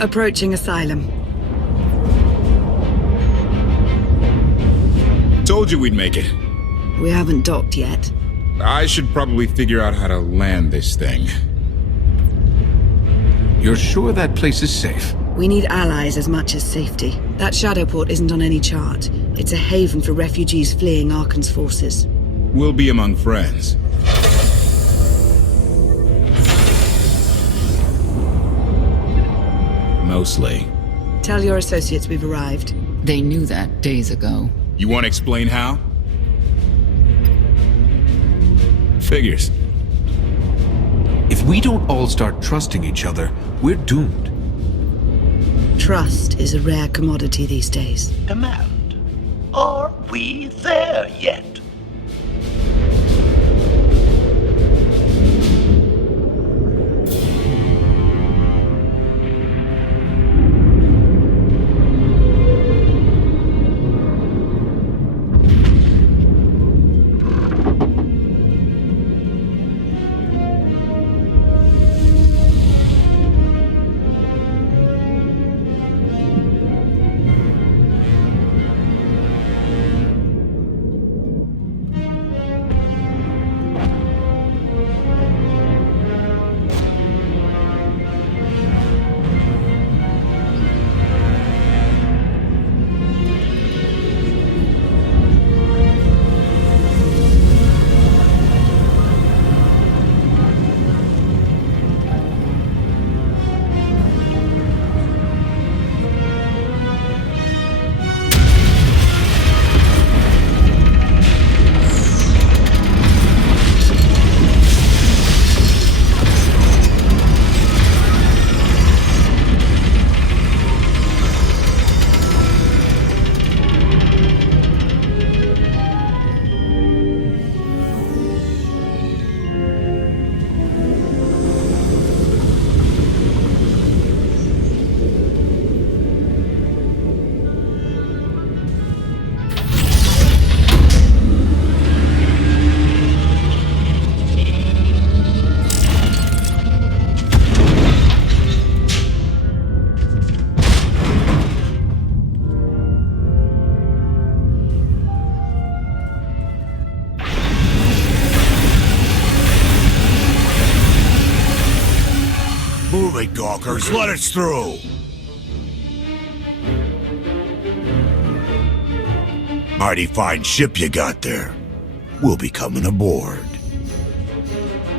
Approaching Asylum. Told you we'd make it. We haven't docked yet. I should probably figure out how to land this thing. You're sure that place is safe? We need allies as much as safety. That shadow port isn't on any chart. It's a haven for refugees fleeing Arkan's forces. We'll be among friends. Mostly. Tell your associates we've arrived. They knew that days ago. You want to explain how? Figures. If we don't all start trusting each other, we're doomed. Trust is a rare commodity these days. Command. Are we there yet? Move it, gawkers. Let us through. Mighty fine ship you got there. We'll be coming aboard.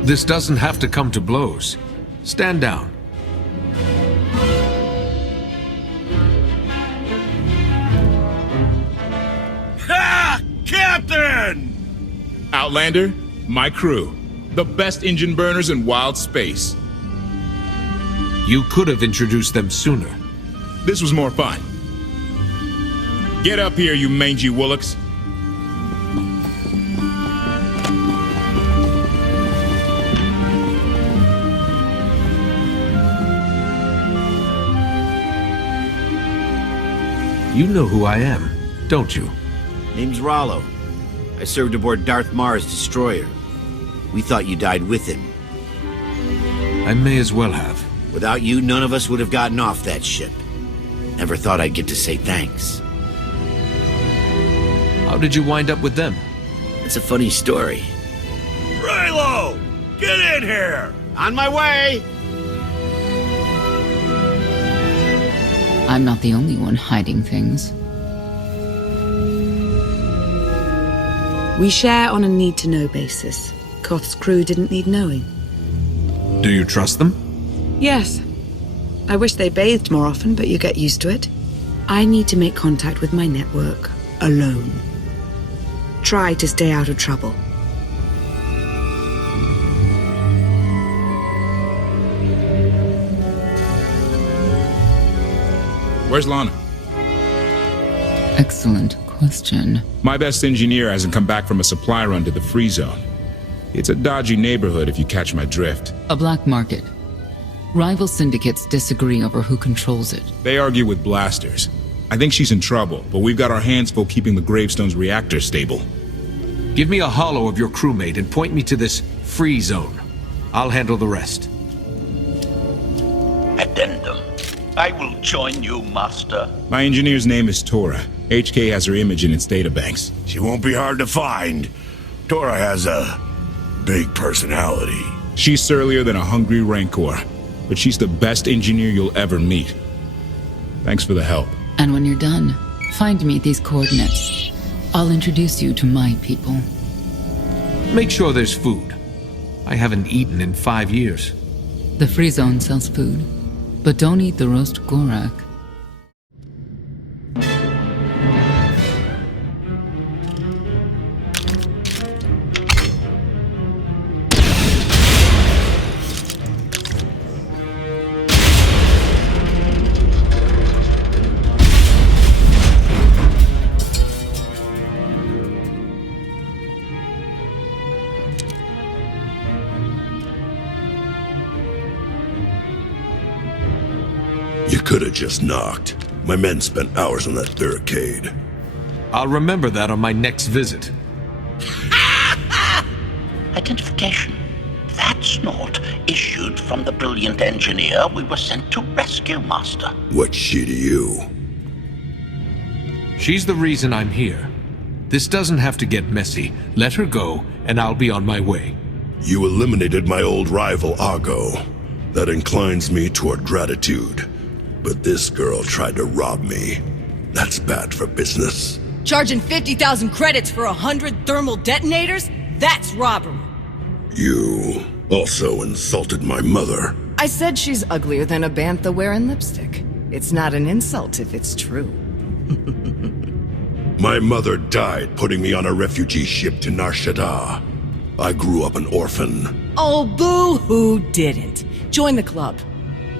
This doesn't have to come to blows. Stand down. Ha! Captain! Outlander, my crew. The best engine burners in wild space. You could have introduced them sooner. This was more fun. Get up here, you mangy woolocks. You know who I am, don't you? Name's Rollo. I served aboard Darth Marr's destroyer. We thought you died with him. I may as well have. Without you, none of us would have gotten off that ship. Never thought I'd get to say thanks. How did you wind up with them? It's a funny story. Raylo! Get in here! On my way! I'm not the only one hiding things. We share on a need-to-know basis. Koth's crew didn't need knowing. Do you trust them? Yes. I wish they bathed more often, but you get used to it. I need to make contact with my network, alone. Try to stay out of trouble. Where's Lana? Excellent question. My best engineer hasn't come back from a supply run to the free zone. It's a dodgy neighborhood if you catch my drift. A black market. Rival syndicates disagree over who controls it. They argue with blasters. I think she's in trouble, but we've got our hands full keeping the Gravestone's reactor stable. Give me a holo of your crewmate and point me to this free zone. I'll handle the rest. Addendum. I will join you, Master. My engineer's name is Tora. HK has her image in its databanks. She won't be hard to find. Tora has a big personality. She's surlier than a hungry rancor, but she's the best engineer you'll ever meet. Thanks for the help. And when you're done, find me at these coordinates. I'll introduce you to my people. Make sure there's food. I haven't eaten in 5 years. The free zone sells food, but don't eat the roast gorak. You could have just knocked. My men spent hours on that barricade. I'll remember that on my next visit. Identification. That's not issued from the brilliant engineer we were sent to rescue, Master. What's she to you? She's the reason I'm here. This doesn't have to get messy. Let her go, and I'll be on my way. You eliminated my old rival, Argo. That inclines me toward gratitude. But this girl tried to rob me. That's bad for business. Charging 50,000 credits for 100 thermal detonators? That's robbery. You also insulted my mother. I said she's uglier than a bantha wearing lipstick. It's not an insult if it's true. My mother died putting me on a refugee ship to Nar Shaddaa. I grew up an orphan. Oh, boo-hoo didn't. Join the club.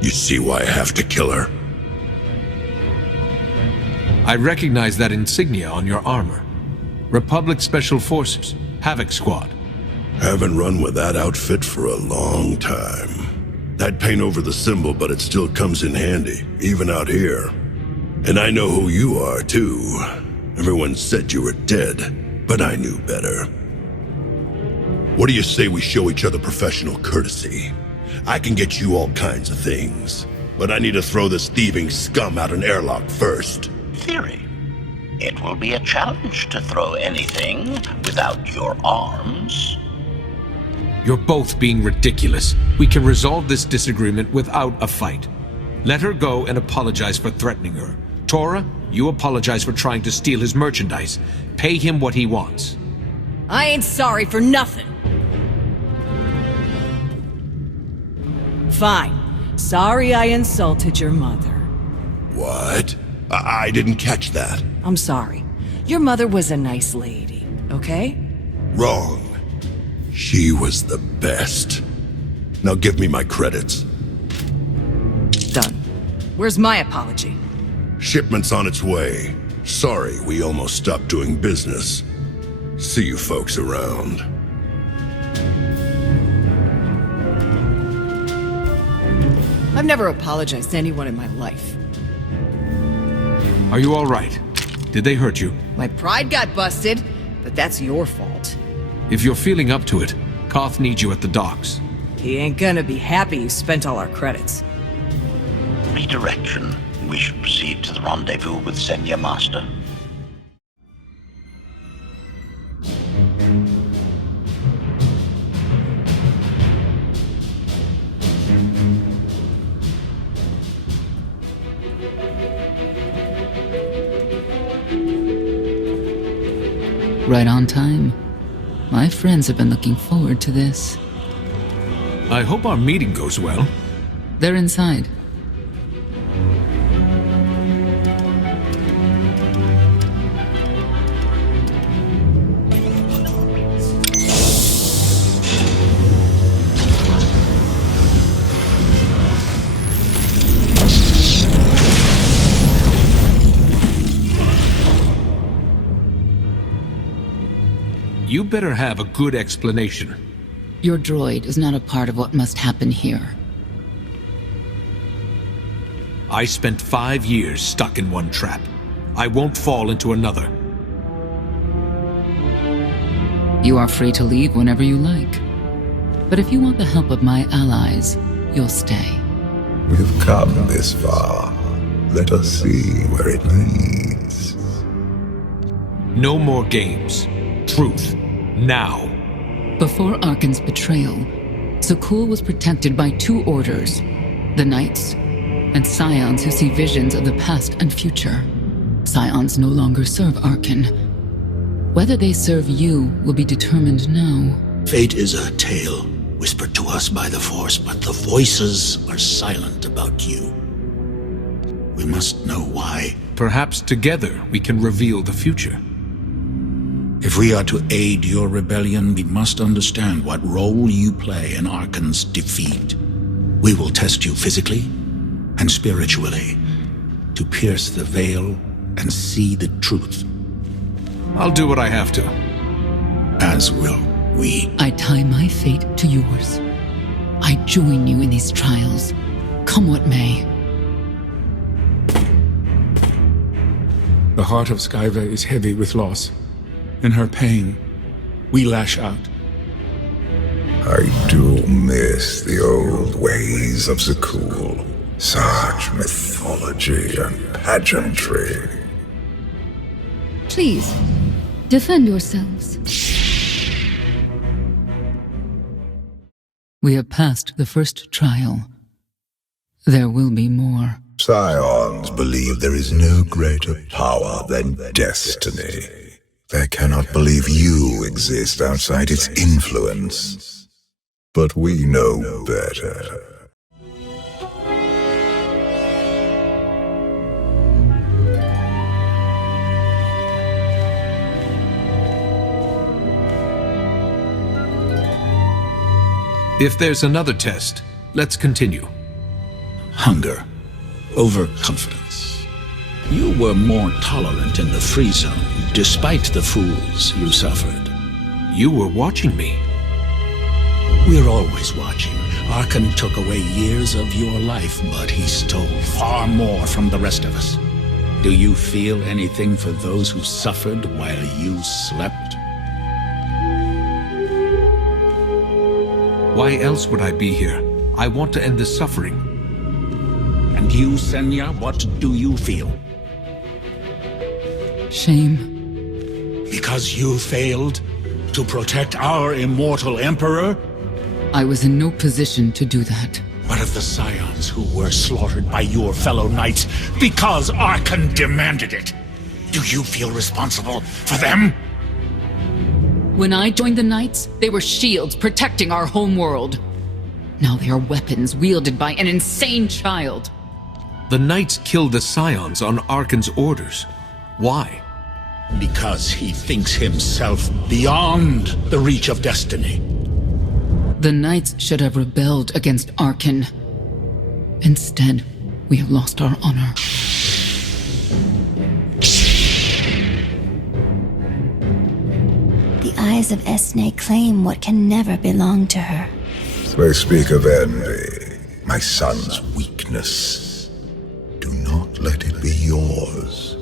You see why I have to kill her? I recognize that insignia on your armor. Republic Special Forces, Havoc Squad. Haven't run with that outfit for a long time. I'd paint over the symbol, but it still comes in handy, even out here. And I know who you are, too. Everyone said you were dead, but I knew better. What do you say we show each other professional courtesy? I can get you all kinds of things, but I need to throw this thieving scum out an airlock first. Theory. It will be a challenge to throw anything without your arms. You're both being ridiculous. We can resolve this disagreement without a fight. Let her go and apologize for threatening her. Tora, you apologize for trying to steal his merchandise. Pay him what he wants. I ain't sorry for nothing. Fine. Sorry I insulted your mother. What? I didn't catch that. I'm sorry. Your mother was a nice lady, okay? Wrong. She was the best. Now give me my credits. Done. Where's my apology? Shipment's on its way. Sorry, we almost stopped doing business. See you folks around. I've never apologized to anyone in my life. Are you all right? Did they hurt you? My pride got busted, but that's your fault. If you're feeling up to it, Koth needs you at the docks. He ain't gonna be happy you spent all our credits. Redirection. We should proceed to the rendezvous with Senya, Master. Right on time. My friends have been looking forward to this. I hope our meeting goes well. They're inside. You better have a good explanation. Your droid is not a part of what must happen here. I spent 5 years stuck in one trap. I won't fall into another. You are free to leave whenever you like. But if you want the help of my allies, you'll stay. We've come this far. Let us see where it leads. No more games. Truth. Now. Before Arkan's betrayal, Zakuul was protected by two orders, the Knights and Scions who see visions of the past and future. Scions no longer serve Arkan. Whether they serve you will be determined now. Fate is a tale whispered to us by the Force, but the voices are silent about you. We must know why. Perhaps together we can reveal the future. If we are to aid your rebellion, we must understand what role you play in Arkan's defeat. We will test you physically and spiritually to pierce the veil and see the truth. I'll do what I have to. As will we. I tie my fate to yours. I join you in these trials, come what may. The heart of Skyva is heavy with loss. In her pain, we lash out. I do miss the old ways of Zakuul. Such mythology and pageantry. Please, defend yourselves. We have passed the first trial. There will be more. Scions believe there is no greater power than destiny. They cannot believe you exist outside its influence. But we know better. If there's another test, let's continue. Hunger. Overconfidence. You were more tolerant in the free zone, despite the fools you suffered. You were watching me. We're always watching. Arkan took away years of your life, but he stole far more from the rest of us. Do you feel anything for those who suffered while you slept? Why else would I be here? I want to end this suffering. And you, Senya, what do you feel? Shame. Because you failed to protect our immortal Emperor? I was in no position to do that. What of the Scions who were slaughtered by your fellow knights because Arkan demanded it? Do you feel responsible for them? When I joined the Knights, they were shields protecting our home world. Now they are weapons wielded by an insane child. The Knights killed the Scions on Arkan's orders. Why? Because he thinks himself beyond the reach of destiny. The Knights should have rebelled against Arkan. Instead, we have lost our honor. The eyes of Esne claim what can never belong to her. They speak of envy, my son's weakness. Do not let it be yours.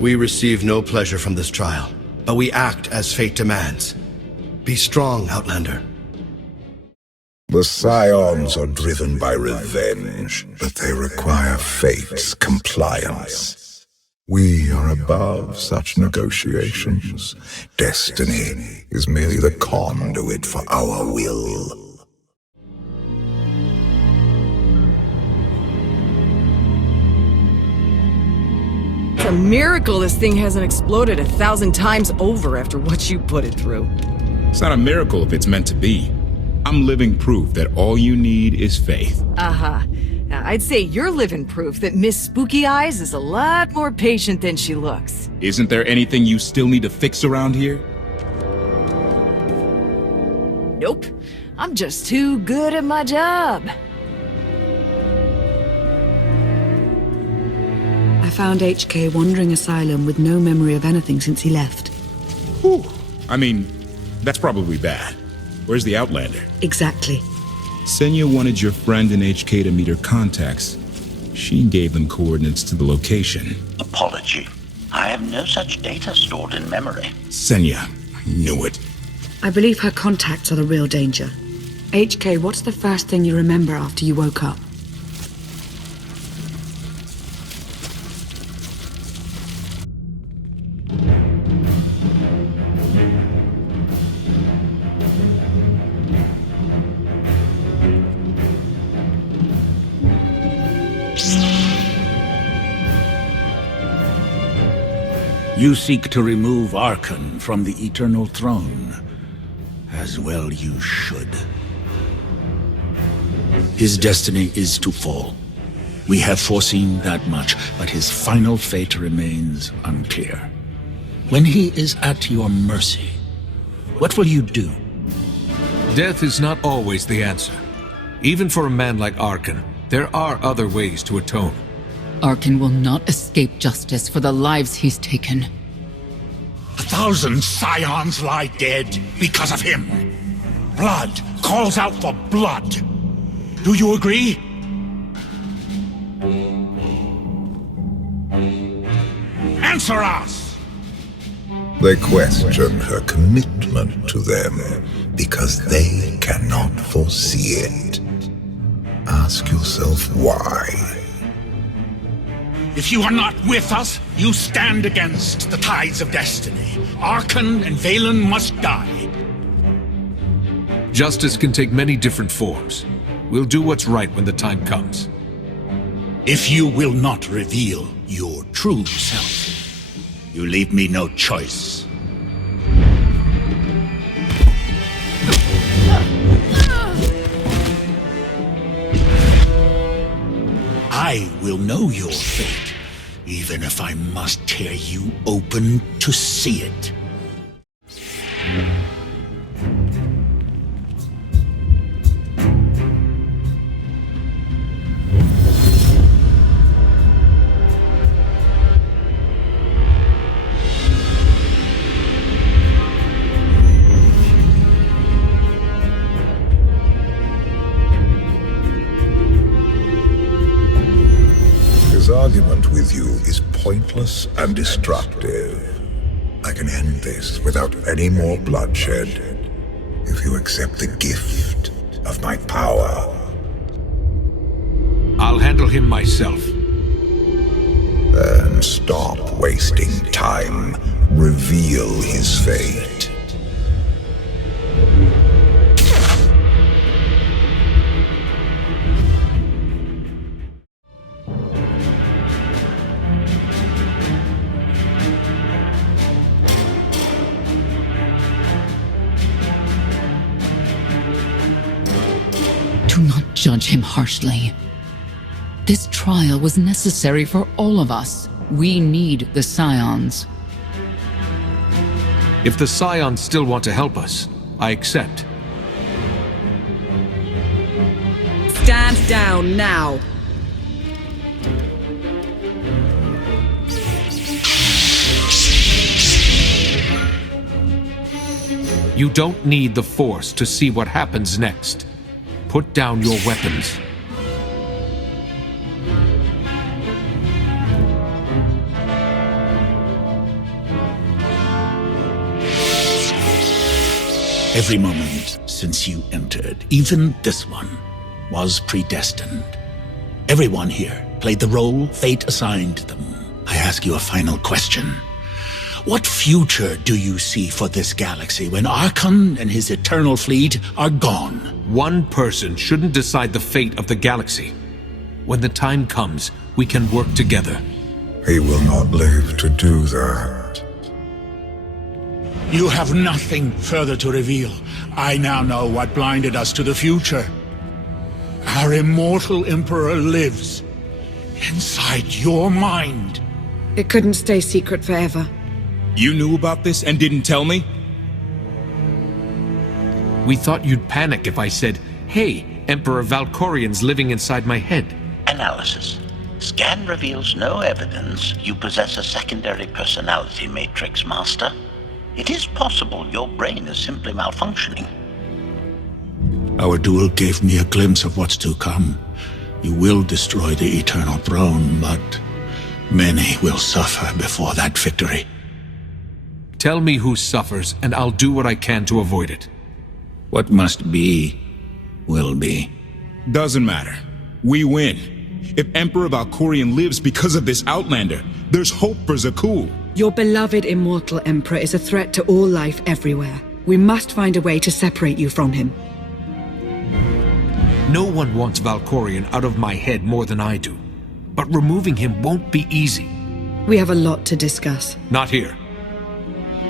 We receive no pleasure from this trial, but we act as fate demands. Be strong, Outlander. The Scions are driven by revenge, but they require fate's compliance. We are above such negotiations. Destiny is merely the conduit for our will. It's a miracle this thing hasn't exploded 1,000 times over after what you put it through. It's not a miracle if it's meant to be. I'm living proof that all you need is faith. Uh-huh. I'd say you're living proof that Miss Spooky Eyes is a lot more patient than she looks. Isn't there anything you still need to fix around here? Nope. I'm just too good at my job. I found HK wandering Asylum with no memory of anything since he left. Whew. I mean, that's probably bad. Where's the Outlander? Exactly. Senya wanted your friend in HK to meet her contacts. She gave them coordinates to the location. Apology. I have no such data stored in memory. Senya, I knew it. I believe her contacts are the real danger. HK, what's the first thing you remember after you woke up? You seek to remove Arkan from the Eternal Throne. As well you should. His destiny is to fall. We have foreseen that much, but his final fate remains unclear. When he is at your mercy, what will you do? Death is not always the answer. Even for a man like Arkan, there are other ways to atone. Arkan will not escape justice for the lives he's taken. 1,000 Scions lie dead because of him. Blood calls out for blood. Do you agree? Answer us! They question her commitment to them because they cannot foresee it. Ask yourself why. If you are not with us, you stand against the tides of destiny. Arkan and Valen must die. Justice can take many different forms. We'll do what's right when the time comes. If you will not reveal your true self, you leave me no choice. I will know your fate, even if I must tear you open to see it. His argument with you is pointless and destructive. I can end this without any more bloodshed if you accept the gift of my power. I'll handle him myself. Then stop wasting time. Reveal his fate. Do not judge him harshly. This trial was necessary for all of us. We need the Scions. If the Scions still want to help us, I accept. Stand down now. You don't need the Force to see what happens next. Put down your weapons. Every moment since you entered, even this one, was predestined. Everyone here played the role fate assigned them. I ask you a final question. What future do you see for this galaxy when Arkan and his eternal fleet are gone? One person shouldn't decide the fate of the galaxy. When the time comes, we can work together. He will not live to do that. You have nothing further to reveal. I now know what blinded us to the future. Our immortal Emperor lives inside your mind. It couldn't stay secret forever. You knew about this and didn't tell me? We thought you'd panic if I said, "Hey, Emperor Valkorian's living inside my head." Analysis. Scan reveals no evidence you possess a secondary personality matrix, Master. It is possible your brain is simply malfunctioning. Our duel gave me a glimpse of what's to come. You will destroy the Eternal Throne, but many will suffer before that victory. Tell me who suffers, and I'll do what I can to avoid it. What must be, will be. Doesn't matter. We win. If Emperor Valkorian lives because of this Outlander, there's hope for Zakuul. Your beloved immortal Emperor is a threat to all life everywhere. We must find a way to separate you from him. No one wants Valkorian out of my head more than I do. But removing him won't be easy. We have a lot to discuss. Not here.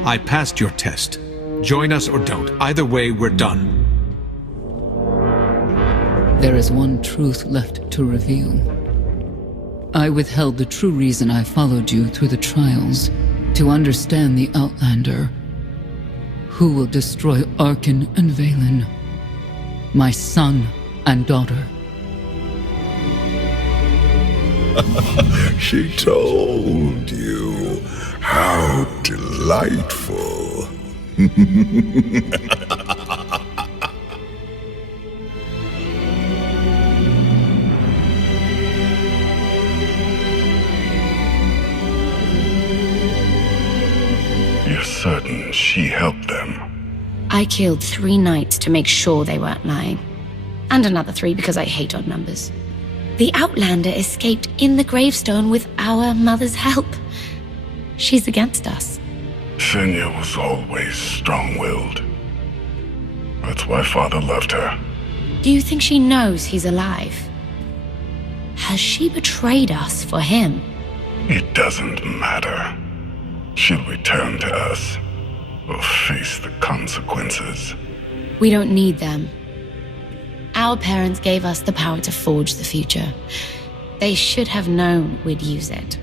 I passed your test. Join us or don't. Either way, we're done. There is one truth left to reveal. I withheld the true reason I followed you through the trials, to understand the Outlander. Who will destroy Arkan and Valen? My son and daughter. She told you. How delightful. You're certain she helped them? I killed 3 knights to make sure they weren't lying. And another 3 because I hate odd numbers. The Outlander escaped in the Gravestone with our mother's help. She's against us. Senya was always strong-willed. That's why Father loved her. Do you think she knows he's alive? Has she betrayed us for him? It doesn't matter. She'll return to us, or face the consequences. We don't need them. Our parents gave us the power to forge the future. They should have known we'd use it.